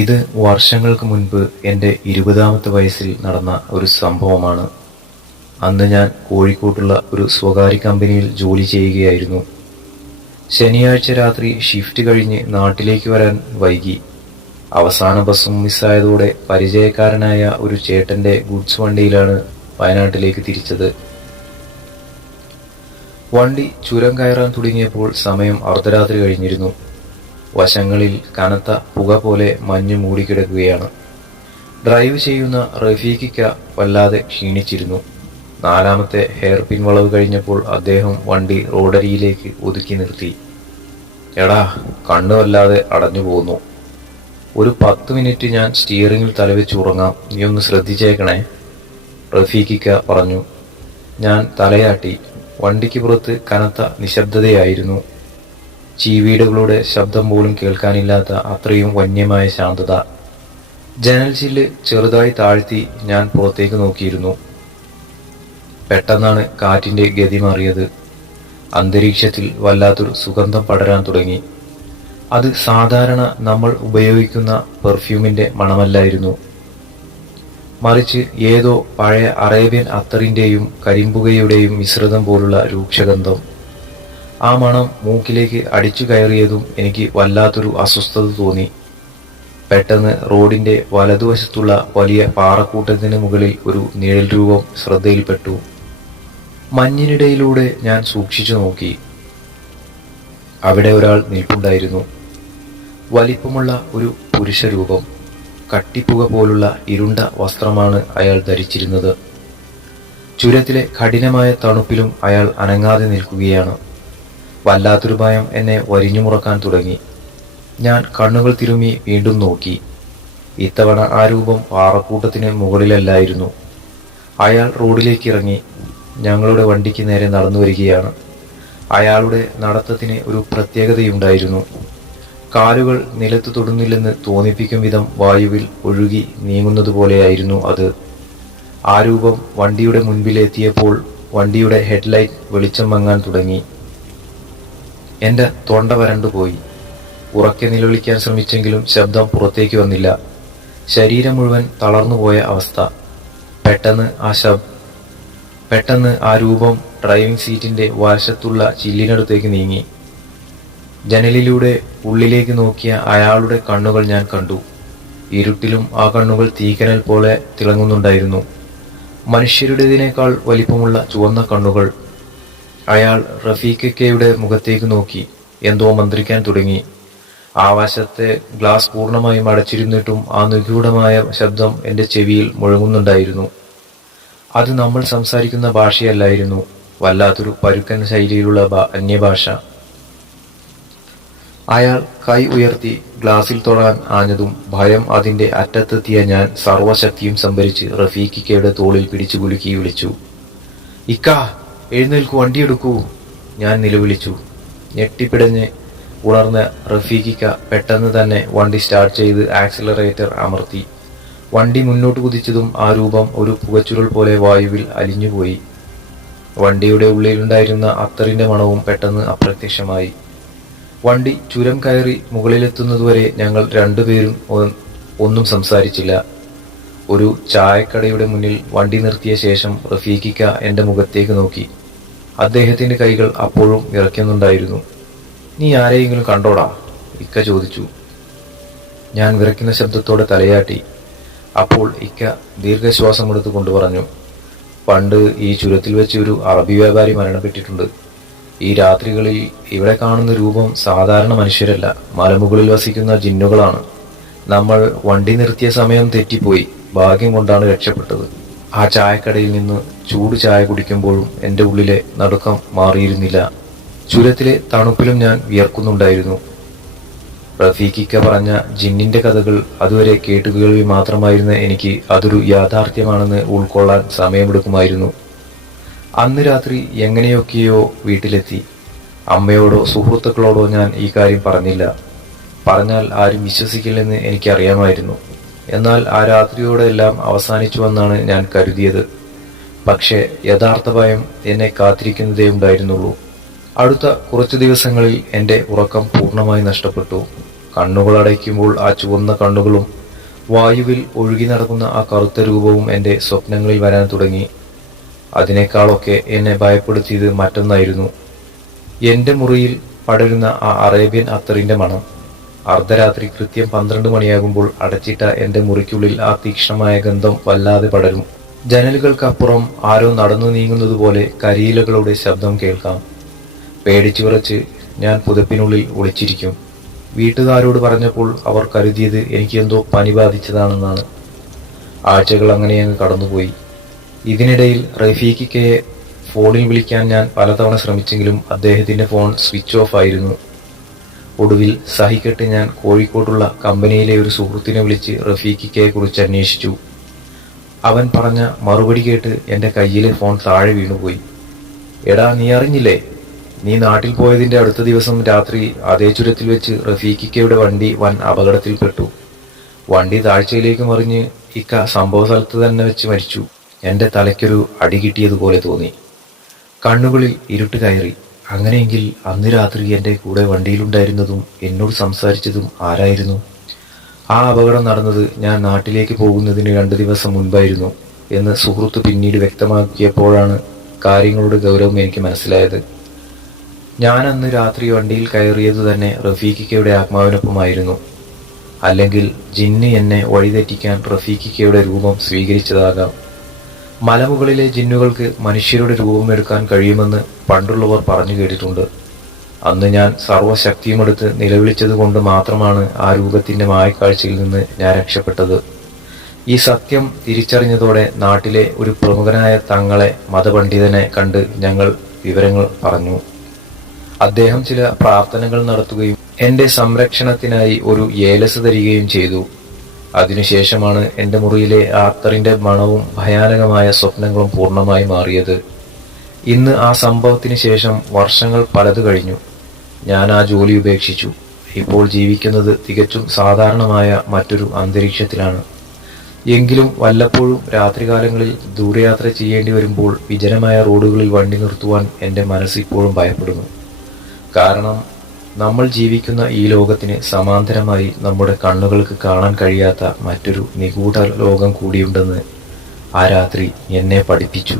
ഇത് വർഷങ്ങൾക്ക് മുൻപ് എൻ്റെ 20ാമത്തെ വയസ്സിൽ നടന്ന ഒരു സംഭവമാണ്. അന്ന് ഞാൻ കോഴിക്കോട്ടുള്ള ഒരു സ്വകാര്യ കമ്പനിയിൽ ജോലി ചെയ്യുകയായിരുന്നു. ശനിയാഴ്ച രാത്രി ഷിഫ്റ്റ് കഴിഞ്ഞ് നാട്ടിലേക്ക് വരാൻ വൈകി. അവസാന ബസ്സും മിസ്സായതോടെ പരിചയക്കാരനായ ഒരു ചേട്ടന്റെ ഗുഡ്സ് വണ്ടിയിലാണ് വയനാട്ടിലേക്ക് തിരിച്ചത്. വണ്ടി ചുരം കയറാൻ തുടങ്ങിയപ്പോൾ സമയം അർദ്ധരാത്രി കഴിഞ്ഞിരുന്നു. വശങ്ങളിൽ കനത്ത പുക പോലെ മഞ്ഞ് മൂടിക്കിടക്കുകയാണ്. ഡ്രൈവ് ചെയ്യുന്ന റഫീഖിക്ക വല്ലാതെ ക്ഷീണിച്ചിരുന്നു. 4ാമത്തെ ഹെയർ പിൻ വളവ് കഴിഞ്ഞപ്പോൾ അദ്ദേഹം വണ്ടി റോഡരിയിലേക്ക് ഒതുക്കി നിർത്തി. എടാ, കണ്ണു വല്ലാതെ അടഞ്ഞു പോകുന്നു. ഒരു 10 മിനിറ്റ് ഞാൻ സ്റ്റിയറിംഗിൽ തലവെച്ച് ഉറങ്ങാം, നീ ഒന്ന് ശ്രദ്ധിച്ചേക്കണേ, റഫീഖിക്ക പറഞ്ഞു. ഞാൻ തലയാട്ടി. വണ്ടിക്ക് പുറത്ത് കനത്ത നിശബ്ദതയായിരുന്നു. ചീവീടുകളുടെ ശബ്ദം പോലും കേൾക്കാനില്ലാത്ത അത്രയും വന്യമായ ശാന്തത. ജനൽ ചില്ല് ചെറുതായി താഴ്ത്തി ഞാൻ പുറത്തേക്ക് നോക്കിയിരുന്നു. പെട്ടെന്നാണ് കാറ്റിന്റെ ഗതി മാറിയത്. അന്തരീക്ഷത്തിൽ വല്ലാത്തൊരു സുഗന്ധം പടരാൻ തുടങ്ങി. അത് സാധാരണ നമ്മൾ ഉപയോഗിക്കുന്ന പെർഫ്യൂമിന്റെ മണമല്ലായിരുന്നു. മറിച്ച് ഏതോ പഴയ അറേബ്യൻ അത്തറിന്റെയും കരിമ്പുകയുടെയും മിശ്രിതം പോലുള്ള രൂക്ഷഗന്ധം. ആ മണം മൂക്കിലേക്ക് അടിച്ചു കയറിയതും എനിക്ക് വല്ലാത്തൊരു അസ്വസ്ഥത തോന്നി. പെട്ടെന്ന് റോഡിന്റെ വലതുവശത്തുള്ള വലിയ പാറക്കൂട്ടത്തിന് മുകളിൽ ഒരു നിഴൽ രൂപം ശ്രദ്ധയിൽപ്പെട്ടു. മഞ്ഞിനിടയിലൂടെ ഞാൻ സൂക്ഷിച്ചു നോക്കി. അവിടെ ഒരാൾ നിൽപ്പുണ്ടായിരുന്നു. വലിപ്പമുള്ള ഒരു പുരുഷരൂപം. കട്ടിപ്പുക പോലുള്ള ഇരുണ്ട വസ്ത്രമാണ് അയാൾ ധരിച്ചിരുന്നത്. ചുരത്തിലെ കഠിനമായ തണുപ്പിലും അയാൾ അനങ്ങാതെ നിൽക്കുകയാണ്. വല്ലാത്തൊരു ഭയം എന്നെ വരിഞ്ഞുമുറക്കാൻ തുടങ്ങി. ഞാൻ കണ്ണുകൾ തിരുമ്മി വീണ്ടും നോക്കി. ഇത്തവണ ആ രൂപം പാറക്കൂട്ടത്തിന് മുകളിലല്ലായിരുന്നു. അയാൾ റോഡിലേക്ക് ഇറങ്ങി ഞങ്ങളുടെ വണ്ടിക്ക് നേരെ നടന്നു വരികയാണ്. അയാളുടെ നടത്തത്തിന് ഒരു പ്രത്യേകതയുണ്ടായിരുന്നു. കാലുകൾ നിലത്ത് തൊടുന്നില്ലെന്ന് തോന്നിപ്പിക്കും വിധം വായുവിൽ ഒഴുകി നീങ്ങുന്നതുപോലെയായിരുന്നു അത്. ആ രൂപം വണ്ടിയുടെ മുൻപിലെത്തിയപ്പോൾ വണ്ടിയുടെ ഹെഡ്ലൈറ്റ് വെളിച്ചം മങ്ങാൻ തുടങ്ങി. എന്റെ തൊണ്ട വരണ്ടുപോയി. ഉറക്കെ നിലവിളിക്കാൻ ശ്രമിച്ചെങ്കിലും ശബ്ദം പുറത്തേക്ക് വന്നില്ല. ശരീരം മുഴുവൻ തളർന്നുപോയ അവസ്ഥ. പെട്ടെന്ന് ആ രൂപം ഡ്രൈവിംഗ് സീറ്റിന്റെ വശത്തുള്ള ചില്ലിനടുത്തേക്ക് നീങ്ങി. ജനലിലൂടെ ഉള്ളിലേക്ക് നോക്കിയ അയാളുടെ കണ്ണുകൾ ഞാൻ കണ്ടു. ഇരുട്ടിലും ആ കണ്ണുകൾ തീക്കനൽ പോലെ തിളങ്ങുന്നുണ്ടായിരുന്നു. മനുഷ്യരുടേതിനേക്കാൾ വലിപ്പമുള്ള ചുവന്ന കണ്ണുകൾ. അയാൾ റഫീഖയുടെ മുഖത്തേക്ക് നോക്കി എന്തോ മന്ത്രിക്കാൻ തുടങ്ങി. ആ വശത്തെ ഗ്ലാസ് പൂർണ്ണമായും അടച്ചിരുന്നിട്ടും ആ നിഗൂഢമായ ശബ്ദം എന്റെ ചെവിയിൽ മുഴങ്ങുന്നുണ്ടായിരുന്നു. അത് നമ്മൾ സംസാരിക്കുന്ന ഭാഷയല്ലായിരുന്നു, വല്ലാത്തൊരു പരുക്കൻ ശൈലിയിലുള്ള അന്യഭാഷ. അയാൾ കൈ ഉയർത്തി ഗ്ലാസിൽ തൊടാൻ ആഞ്ഞതും ഭയം അതിന്റെ അറ്റത്തെത്തിയ ഞാൻ സർവശക്തിയും സംഭരിച്ച് റഫീഖിക്കയുടെ തോളിൽ പിടിച്ചു കുലുക്കി വിളിച്ചു. ഇക്കാ, എഴുന്നേൽക്കൂ, വണ്ടിയെടുക്കൂ, ഞാൻ നിലവിളിച്ചു. ഞെട്ടിപ്പിടഞ്ഞ് ഉണർന്ന റഫീഖിക്ക പെട്ടെന്ന് തന്നെ വണ്ടി സ്റ്റാർട്ട് ചെയ്ത് ആക്സിലറേറ്റർ അമർത്തി. വണ്ടി മുന്നോട്ട് കുതിച്ചതും ആ രൂപം ഒരു പുകച്ചുരുൾ പോലെ വായുവിൽ അലിഞ്ഞുപോയി. വണ്ടിയുടെ ഉള്ളിലുണ്ടായിരുന്ന അത്തറിന്റെ മണവും പെട്ടെന്ന് അപ്രത്യക്ഷമായി. വണ്ടി ചുരം കയറി മുകളിലെത്തുന്നതുവരെ ഞങ്ങൾ രണ്ടുപേരും ഒന്നും സംസാരിച്ചില്ല. ഒരു ചായക്കടയുടെ മുന്നിൽ വണ്ടി നിർത്തിയ ശേഷം റഫീഖിക്ക എന്റെ മുഖത്തേക്ക് നോക്കി. അദ്ദേഹത്തിന്റെ കൈകൾ അപ്പോഴും വിറയ്ക്കുന്നുണ്ടായിരുന്നു. നീ ആരെയെങ്കിലും കണ്ടോടാ, ഇക്ക ചോദിച്ചു. ഞാൻ വിറയ്ക്കുന്ന ശബ്ദത്തോടെ തലയാട്ടി. അപ്പോൾ ഇക്ക ദീർഘശ്വാസമെടുത്ത് കൊണ്ടു പറഞ്ഞു, പണ്ട് ഈ ചുരത്തിൽ വെച്ച് ഒരു അറബി വ്യാപാരി മരണപ്പെട്ടിട്ടുണ്ട്. ഈ രാത്രികളിൽ ഇവിടെ കാണുന്ന രൂപം സാധാരണ മനുഷ്യരല്ല, മലമുകളിൽ വസിക്കുന്ന ജിന്നുകളാണ്. നമ്മൾ വണ്ടി നിർത്തിയ സമയം തെറ്റിപ്പോയി, ഭാഗ്യം കൊണ്ടാണ് രക്ഷപ്പെട്ടത്. ആ ചായക്കടയിൽ നിന്ന് ചൂട് ചായ കുടിക്കുമ്പോഴും എന്റെ ഉള്ളിലെ നടുക്കം മാറിയിരുന്നില്ല. ചുരത്തിലെ തണുപ്പിലും ഞാൻ വിയർക്കുന്നുണ്ടായിരുന്നു. റഫീഖിക്ക പറഞ്ഞ ജിന്നിന്റെ കഥകൾ അതുവരെ കേട്ടുകേൾവി മാത്രമായിരുന്ന എനിക്ക് അതൊരു യാഥാർത്ഥ്യമാണെന്ന് ഉൾക്കൊള്ളാൻ സമയമെടുക്കുമായിരുന്നു. അന്ന് രാത്രി എങ്ങനെയൊക്കെയോ വീട്ടിലെത്തി. അമ്മയോടോ സുഹൃത്തുക്കളോടോ ഞാൻ ഈ കാര്യം പറഞ്ഞില്ല. പറഞ്ഞാൽ ആരും വിശ്വസിക്കില്ലെന്ന് എനിക്കറിയാമായിരുന്നു. എന്നാൽ ആ രാത്രിയോടെ എല്ലാം അവസാനിച്ചുവെന്നാണ് ഞാൻ കരുതിയത്. പക്ഷേ യഥാർത്ഥ ഭയം എന്നെ കാത്തിരിക്കുന്നതേ ഉണ്ടായിരുന്നുള്ളൂ. അടുത്ത കുറച്ചു ദിവസങ്ങളിൽ എന്റെ ഉറക്കം പൂർണ്ണമായി നഷ്ടപ്പെട്ടു. കണ്ണുകളടയ്ക്കുമ്പോൾ ആ ചുവന്ന കണ്ണുകളും വായുവിൽ ഒഴുകി നടക്കുന്ന ആ കറുത്ത രൂപവും എൻ്റെ സ്വപ്നങ്ങളിൽ വരാൻ തുടങ്ങി. അതിനേക്കാളൊക്കെ എന്നെ ഭയപ്പെടുത്തിയത് മറ്റൊന്നായിരുന്നു. എൻ്റെ മുറിയിൽ പടരുന്ന ആ അറേബ്യൻ അത്തറിന്റെ മണം. അർദ്ധരാത്രി കൃത്യം 12 മണിയാകുമ്പോൾ അടച്ചിട്ട എൻ്റെ മുറിക്കുള്ളിൽ ആ തീക്ഷ്ണമായ ഗന്ധം വല്ലാതെ പടരും. ജനലുകൾക്കപ്പുറം ആരോ നടന്നു നീങ്ങുന്നതുപോലെ കരിയിലകളുടെ ശബ്ദം കേൾക്കാം. പേടിച്ചു വിറച്ച് ഞാൻ പുതപ്പിനുള്ളിൽ ഒളിച്ചിരിക്കും. വീട്ടുകാരോട് പറഞ്ഞപ്പോൾ അവർ കരുതിയത് എനിക്ക് എന്തോ പനി ബാധിച്ചതാണെന്നാണ്. ആഴ്ചകൾ അങ്ങനെയങ്ങ് കടന്നുപോയി. ഇതിനിടയിൽ റഫീഖിക്കയെ ഫോണിൽ വിളിക്കാൻ ഞാൻ പലതവണ ശ്രമിച്ചെങ്കിലും അദ്ദേഹത്തിന്റെ ഫോൺ സ്വിച്ച് ഓഫ് ആയിരുന്നു. ഒടുവിൽ സഹിക്കെട്ട് ഞാൻ കോഴിക്കോട്ടുള്ള കമ്പനിയിലെ ഒരു സുഹൃത്തിനെ വിളിച്ച് റഫീഖിക്കയെ കുറിച്ച് അന്വേഷിച്ചു. അവൻ പറഞ്ഞ മറുപടി കേട്ട് എൻ്റെ കയ്യിലെ ഫോൺ താഴെ വീണുപോയി. എടാ, നീ അറിഞ്ഞില്ലേ? നീ നാട്ടിൽ പോയതിന്റെ അടുത്ത ദിവസം രാത്രി അതേ ചുരത്തിൽ വെച്ച് റഫീഖിക്കയുടെ വണ്ടി വൻ അപകടത്തിൽപ്പെട്ടു. വണ്ടി താഴ്ചയിലേക്ക് മറിഞ്ഞ് ഇക്ക സംഭവ സ്ഥലത്ത് തന്നെ വെച്ച് മരിച്ചു. എൻ്റെ തലയ്ക്കൊരു അടി കിട്ടിയതുപോലെ തോന്നി. കണ്ണുകളിൽ ഇരുട്ട് കയറി. അങ്ങനെയെങ്കിൽ അന്ന് രാത്രി എൻ്റെ കൂടെ വണ്ടിയിലുണ്ടായിരുന്നതും എന്നോട് സംസാരിച്ചതും ആരായിരുന്നു? ആ അപകടം നടന്നത് ഞാൻ നാട്ടിലേക്ക് പോകുന്നതിന് 2 ദിവസം മുൻപായിരുന്നു എന്ന് സുഹൃത്ത് പിന്നീട് വ്യക്തമാക്കിയപ്പോഴാണ് കാര്യങ്ങളുടെ ഗൗരവം എനിക്ക് മനസ്സിലായത്. ഞാൻ അന്ന് രാത്രി വണ്ടിയിൽ കയറിയത് തന്നെ റഫീഖിക്കയുടെ ആത്മാവിനൊപ്പമായിരുന്നു. അല്ലെങ്കിൽ ജിന്ന് എന്നെ വഴിതെറ്റിക്കാൻ റഫീഖിക്കയുടെ രൂപം സ്വീകരിച്ചതാകാം. മലമുകളിലെ ജിന്നുകൾക്ക് മനുഷ്യരുടെ രൂപമെടുക്കാൻ കഴിയുമെന്ന് പണ്ടുള്ളവർ പറഞ്ഞു കേട്ടിട്ടുണ്ട്. അന്ന് ഞാൻ സർവ്വശക്തിയുമെടുത്ത് നിലവിളിച്ചത് കൊണ്ട് മാത്രമാണ് ആ രൂപത്തിന്റെ മായക്കാഴ്ചയിൽ നിന്ന് ഞാൻ രക്ഷപ്പെട്ടത്. ഈ സത്യം തിരിച്ചറിഞ്ഞതോടെ നാട്ടിലെ ഒരു പ്രമുഖനായ തങ്ങളെ മതപണ്ഡിതനെ കണ്ട് ഞങ്ങൾ വിവരങ്ങൾ പറഞ്ഞു. അദ്ദേഹം ചില പ്രാർത്ഥനകൾ നടത്തുകയും എന്റെ സംരക്ഷണത്തിനായി ഒരു ഏലസ് തരികയും ചെയ്തു. അതിനുശേഷമാണ് എൻ്റെ മുറിയിലെ ആ അത്തറിന്റെ മണവും ഭയാനകമായ സ്വപ്നങ്ങളും പൂർണ്ണമായി മാറിയത്. ഇന്ന് ആ സംഭവത്തിന് ശേഷം വർഷങ്ങൾ പലത് കഴിഞ്ഞു. ഞാൻ ആ ജോലി ഉപേക്ഷിച്ചു. ഇപ്പോൾ ജീവിക്കുന്നത് തികച്ചും സാധാരണമായ മറ്റൊരു അന്തരീക്ഷത്തിലാണ്. എങ്കിലും വല്ലപ്പോഴും രാത്രികാലങ്ങളിൽ ദൂരയാത്ര ചെയ്യേണ്ടി വരുമ്പോൾ വിജനമായ റോഡുകളിൽ വണ്ടി നിർത്തുവാൻ എൻ്റെ മനസ്സിപ്പോഴും ഭയപ്പെടുന്നു. കാരണം നമ്മൾ ജീവിക്കുന്ന ഈ ലോകത്തിന് സമാന്തരമായി നമ്മുടെ കണ്ണുകൾക്ക് കാണാൻ കഴിയാത്ത മറ്റൊരു നിഗൂഢ ലോകം കൂടിയുണ്ടെന്ന് ആ രാത്രി എന്നെ പഠിപ്പിച്ചു.